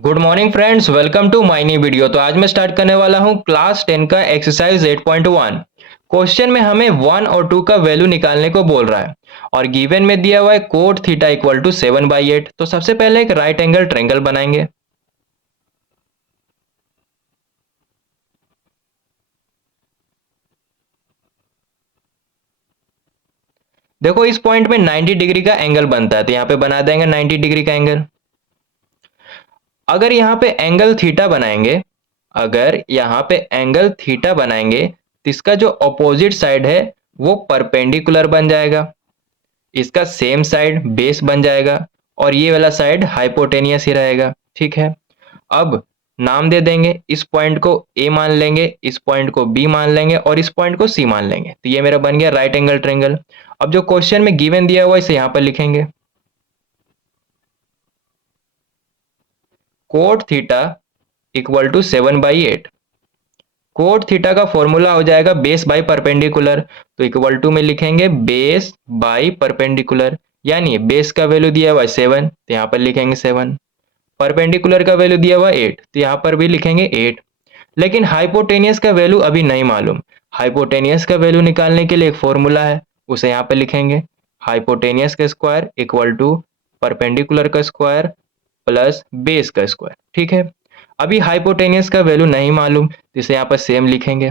Good morning friends, welcome to my new video. तो आज मैं स्टार्ट करने वाला हूं क्लास 10 का एक्सरसाइज 8.1। क्वेश्चन में हमें 1 और 2 का वैल्यू निकालने को बोल रहा है और गिवन में दिया हुआ है कोट थीटा इक्वल टू 7/8। तो सबसे पहले एक राइट एंगल ट्रायंगल बनाएंगे। देखो इस पॉइंट में 90 डिग्री का एंगल बनता है, तो यहाँ पे बना देंगे 90 डिग्री का एंगल। अगर यहाँ पे एंगल थीटा बनाएंगे अगर यहाँ पे एंगल थीटा बनाएंगे तो इसका जो अपोजिट साइड है वो परपेंडिकुलर बन जाएगा, इसका सेम साइड बेस बन जाएगा और ये वाला साइड हाइपोटेनियस ही रहेगा। ठीक है, अब नाम दे देंगे, इस पॉइंट को ए मान लेंगे, इस पॉइंट को बी मान लेंगे और इस पॉइंट को सी मान लेंगे। तो ये मेरा बन गया राइट एंगल ट्रायंगल। अब जो क्वेश्चन में गिवन दिया हुआ है इसे यहाँ पर लिखेंगे। Cot theta equal to 7/8। Cot theta का फॉर्मूला हो जाएगा बेस बाई परपेंडिकुलर, तो इक्वल टू में लिखेंगे बेस बाई परपेंडिकुलर, यानी बेस का वैल्यू दिया हुआ है 7 तो यहाँ पर लिखेंगे 7, परपेंडिकुलर का वैल्यू दिया हुआ है 8 तो यहाँ पर भी लिखेंगे 8। लेकिन हाइपोटेनियस का वैल्यू अभी नहीं मालूम। हाइपोटेनियस का वैल्यू निकालने के लिए एक फॉर्मूला है, उसे यहाँ पर लिखेंगे। हाइपोटेनियस का स्क्वायर इक्वल टू परपेंडिकुलर का स्क्वायर प्लस बेस का स्क्वायर। ठीक है, अभी हाइपोटेनियस का वैल्यू नहीं मालूम तो इसे यहाँ पर सेम लिखेंगे।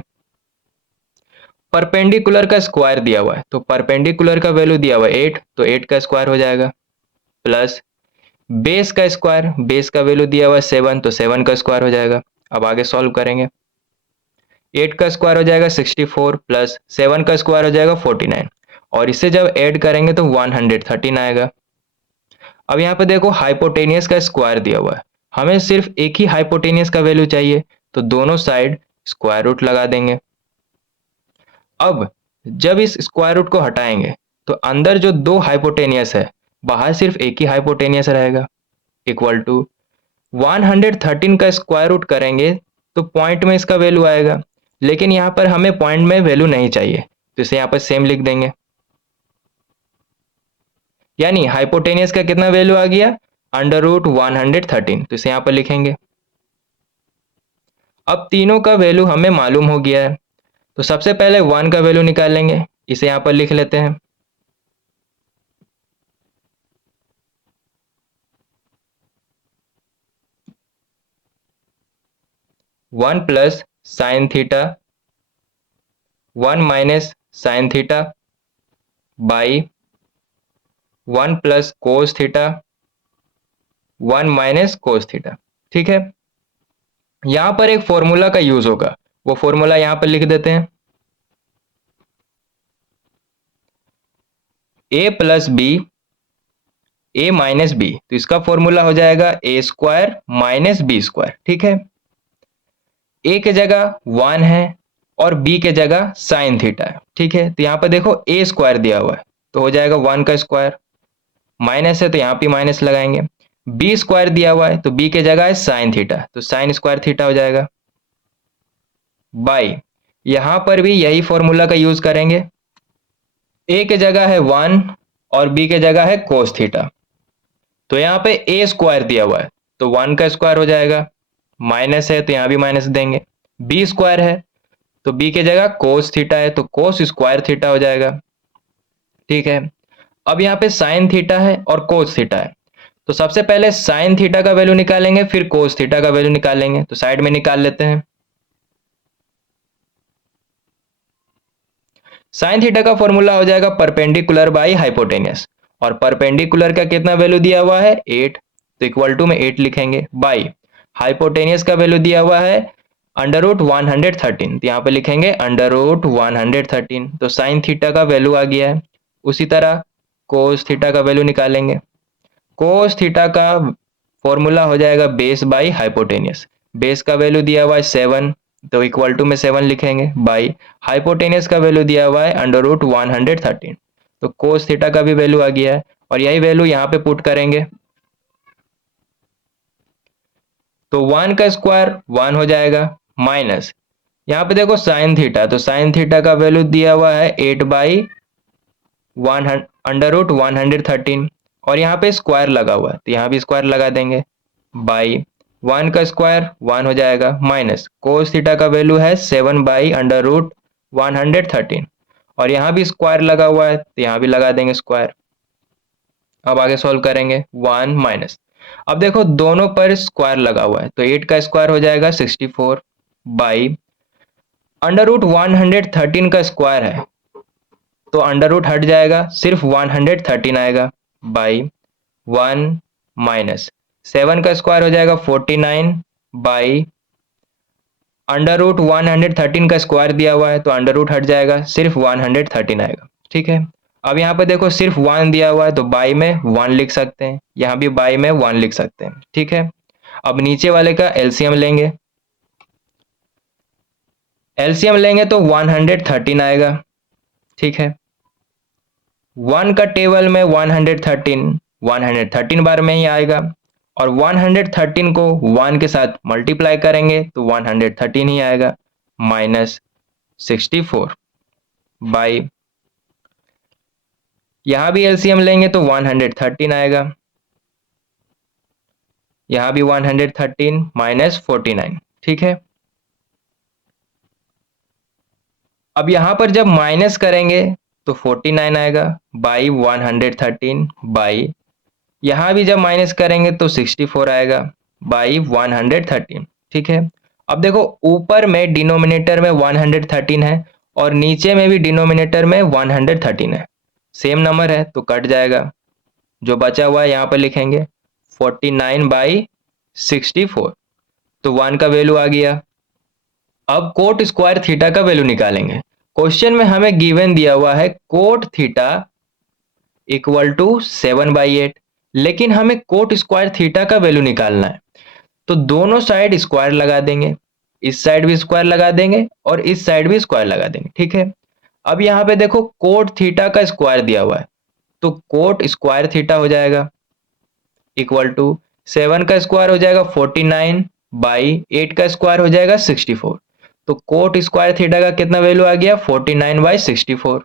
परपेंडिकुलर का स्क्वायर दिया हुआ है तो परपेंडिकुलर का वैल्यू दिया हुआ है 8 तो 8 का स्क्वायर हो जाएगा प्लस बेस का स्क्वायर, बेस का वैल्यू दिया हुआ है 7 तो 7 का स्क्वायर हो जाएगा। अब आगे सॉल्व करेंगे, 8 का स्क्वायर हो जाएगा 64 प्लस 7 का स्क्वायर हो जाएगा 49 और इसे जब ऐड करेंगे तो 113 आएगा। अब यहाँ पे देखो हाइपोटेनियस का स्क्वायर दिया हुआ है, हमें सिर्फ एक ही हाइपोटेनियस का वैल्यू चाहिए तो दोनों साइड स्क्वायर रूट लगा देंगे। अब जब इस स्क्वायर रूट को हटाएंगे तो अंदर जो दो हाइपोटेनियस है बाहर सिर्फ एक ही हाइपोटेनियस रहेगा। इक्वल टू 113 का स्क्वायर रूट करेंगे तो पॉइंट में इसका वैल्यू आएगा, लेकिन यहाँ पर हमें पॉइंट में वैल्यू नहीं चाहिए तो इसे यहाँ पर सेम लिख देंगे। यानी हाइपोटेनियस का कितना वैल्यू आ गया, √113, तो इसे यहाँ पर लिखेंगे। अब तीनों का वैल्यू हमें मालूम हो गया है तो सबसे पहले 1 का वैल्यू निकालेंगे, इसे यहाँ पर लिख लेते हैं। One plus sine theta 1 minus sine theta by 1 plus cos theta 1 minus cos theta. ठीक है, यहां पर एक फॉर्मूला का यूज होगा, वो फॉर्मूला यहां पर लिख देते हैं। ए प्लस बी ए माइनस बी, तो इसका फॉर्मूला हो जाएगा ए स्क्वायर माइनस बी स्क्वायर। ठीक है, ए के जगह 1 है और बी के जगह साइन थीटा है। ठीक है, तो यहां पर देखो ए स्क्वायर दिया हुआ है तो हो जाएगा 1 का स्क्वायर, माइनस है तो यहाँ पे माइनस लगाएंगे। बी स्क्वायर दिया हुआ है तो बी के जगह है साइन थीटा तो साइन स्क्वायर थीटा हो जाएगा बाई, यहां पर भी यही फॉर्मूला का यूज करेंगे। ए के जगह है 1 और बी के जगह है कोस थीटा, तो यहाँ पे ए स्क्वायर दिया हुआ है तो 1 का स्क्वायर हो जाएगा, माइनस है तो यहाँ भी माइनस देंगे। बी स्क्वायर है तो बी के जगह कोस थीटा है तो कोस स्क्वायर थीटा हो जाएगा। ठीक है, अब यहाँ पे साइन थीटा है और कोस थीटा है तो सबसे पहले साइन थीटा का वैल्यू निकालेंगे फिर कोस थीटा का वैल्यू निकालेंगे, तो साइड में निकाल लेते हैं। साइन थीटा का फॉर्मूला हो जाएगा परपेंडिकुलर बाई हाइपोटेनियस और परपेंडिकुलर का कितना वैल्यू दिया हुआ है 8 तो इक्वल टू में 8 लिखेंगे बाई हाइपोटेनियस का वैल्यू दिया हुआ है √113 तो यहाँ पे लिखेंगे √113, तो साइन थीटा का वैल्यू आ गया है। उसी तरह कोस थीटा का वैल्यू निकालेंगे। कोस थीटा का फॉर्मूला हो जाएगा बेस बाई हाइपोटेनियस, बेस का वैल्यू दिया हुआ है 7 तो इक्वल टू में 7 लिखेंगे बाई हाइपोटेनियस का वैल्यू दिया हुआ है √113, तो कोस थीटा का भी वैल्यू आ गया है और यही वैल्यू यहाँ पे पुट करेंगे तो 1 का स्क्वायर 1 हो जाएगा माइनस यहाँ पे देखो साइन थीटा, तो साइन थीटा का वैल्यू दिया हुआ है 8/√113 और यहाँ पे स्क्वायर लगा हुआ है तो यहाँ भी स्क्वायर लगा देंगे बाई 1 का स्क्वायर 1 हो जाएगा, माइनस कोस थीटा का वैल्यू है 7 बाई अंडर रूट 113, और यहाँ भी स्क्वायर लगा हुआ है तो यहाँ भी लगा देंगे स्क्वायर। अब आगे सॉल्व करेंगे, 1 माइनस, अब देखो दोनों पर स्क्वायर लगा हुआ है तो 8 का स्क्वायर हो जाएगा 64 बाई अंडर रूट 113 का स्क्वायर है तो अंडर रूट हट जाएगा, सिर्फ 113 आएगा, बाई 1 माइनस 7 का स्क्वायर हो जाएगा 49 बाई अंडर रूट 113 का स्क्वायर दिया हुआ है तो अंडर रूट हट जाएगा, सिर्फ 113 आएगा। ठीक है, अब यहाँ पे देखो सिर्फ 1 दिया हुआ है तो बाई में 1 लिख सकते हैं, यहाँ भी बाई में 1 लिख सकते हैं। ठीक है, अब नीचे वाले का एलसीएम लेंगे, एलसीएम लेंगे तो 113 आएगा। ठीक है, 1 का टेबल में 113 बार में ही आएगा, और 113 को 1 के साथ मल्टीप्लाई करेंगे तो 113 ही आएगा, माइनस 64 बाई, यहां भी एलसीएम लेंगे तो 113 आएगा, यहां भी 113 माइनस 49। ठीक है, अब यहां पर जब माइनस करेंगे तो 49 आएगा बाई 113 बाई, यहां भी जब माइनस करेंगे तो 64 आएगा बाई 113। ठीक है, अब देखो ऊपर में डिनोमिनेटर में 113 है और नीचे में भी डिनोमिनेटर में 113 है, सेम नंबर है तो कट जाएगा, जो बचा हुआ है यहाँ पर लिखेंगे 49 बाई 64, तो 1 का वैल्यू आ गया। अब कोट स्क्वायर थीटा का वैल्यू निकालेंगे। क्वेश्चन में हमें गिवन दिया हुआ है कोट थीटा इक्वल टू 7/8, लेकिन हमें कोट स्क्वायर थीटा का वैल्यू निकालना है, तो दोनों साइड स्क्वायर लगा देंगे, इस साइड भी स्क्वायर लगा देंगे और इस साइड भी स्क्वायर लगा देंगे। ठीक है, अब यहाँ पे देखो कोट थीटा का स्क्वायर दिया हुआ है तो कोट स्क्वायर थीटा हो जाएगा इक्वल टू 7 का स्क्वायर हो जाएगा 49 बाई 8 का स्क्वायर हो जाएगा 64, तो कोट स्क्वायर थीटा का कितना वैल्यू आ गया 49/64।